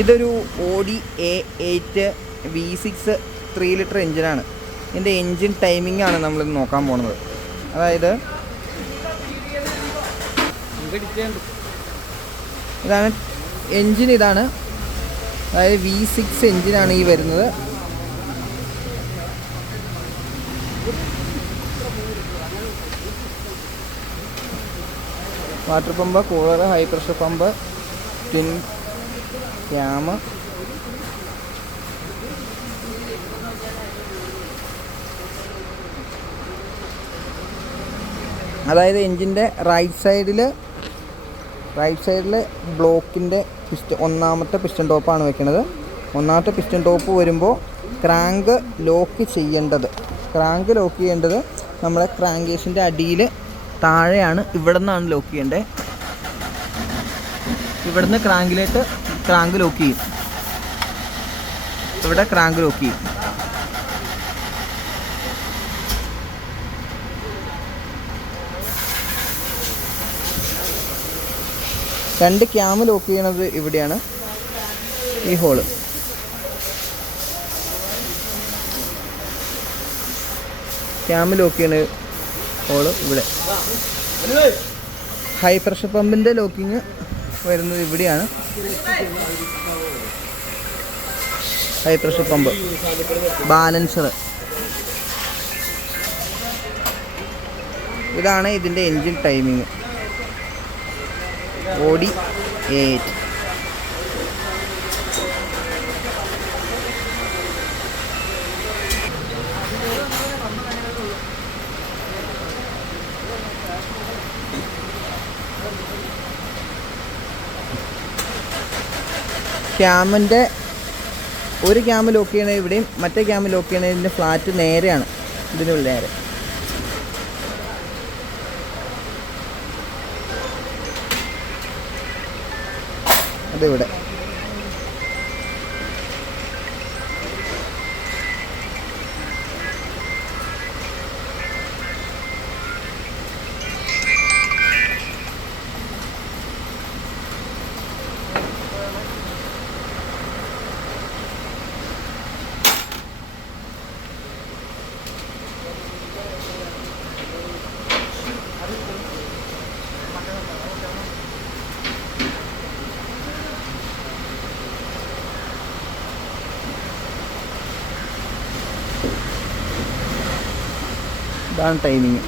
ഇതൊരു Audi A8 V6 3 litre എഞ്ചിനാണ്. ഇതിൻ്റെ എൻജിൻ ടൈമിംഗ് ആണ് നമ്മളിത് നോക്കാൻ പോകുന്നത്. അതായത് ഇതാണ് എൻജിൻ, ഇതാണ്. അതായത് V6 എൻജിനാണ് ഈ വരുന്നത്. Water pump, cooler, high pressure pump, twin cam, അതായത് എൻജിൻ്റെ റൈറ്റ് സൈഡിൽ ബ്ലോക്കിൻ്റെ ഒന്നാമത്തെ പിസ്റ്റൺ ടോപ്പാണ് വെക്കുന്നത്. ഒന്നാമത്തെ പിസ്റ്റൺ ടോപ്പ് വരുമ്പോൾ ക്രാങ്ക് ലോക്ക് ചെയ്യേണ്ടത് നമ്മളെ ക്രാങ്ക് കേസിൻ്റെ അടിയിൽ താഴെയാണ്. ഇവിടെ നിന്നാണ് ലോക്ക് ചെയ്യേണ്ടത്. ഇവിടുന്ന് ക്രാങ്ക് ലോക്ക് ചെയ്യും. ഇവിടെ ക്രാങ്ക് ലോക്ക് ചെയ്യും. രണ്ട് ക്യാമ് ലോക്ക് ചെയ്യണത് ഇവിടെയാണ്, ഈ ഹോള്. ക്യാമ് ലോക്ക് ചെയ്യണ ഹോള് ഇവിടെ. ഹൈ പ്രഷർ പമ്പിൻ്റെ ലോക്കിങ് വരുന്നത് ഇവിടെയാണ്. High pressure pump, balancer. ഇതാണ് ഇതിൻ്റെ എൻജിൻ ടൈമിങ്. Audi A8. ക്യാമിൻ്റെ ഒരു ക്യാമ് ലോക്ക് ചെയ്യണത് ഇവിടെയും മറ്റേ ക്യാമ് ലോക്ക് ചെയ്യണതിൻ്റെ ഫ്ലാറ്റ് നേരെയാണ്, ഇതിനുള്ള നേരെ. അതിവിടെ. ഇതാണ് ടൈമിങ്.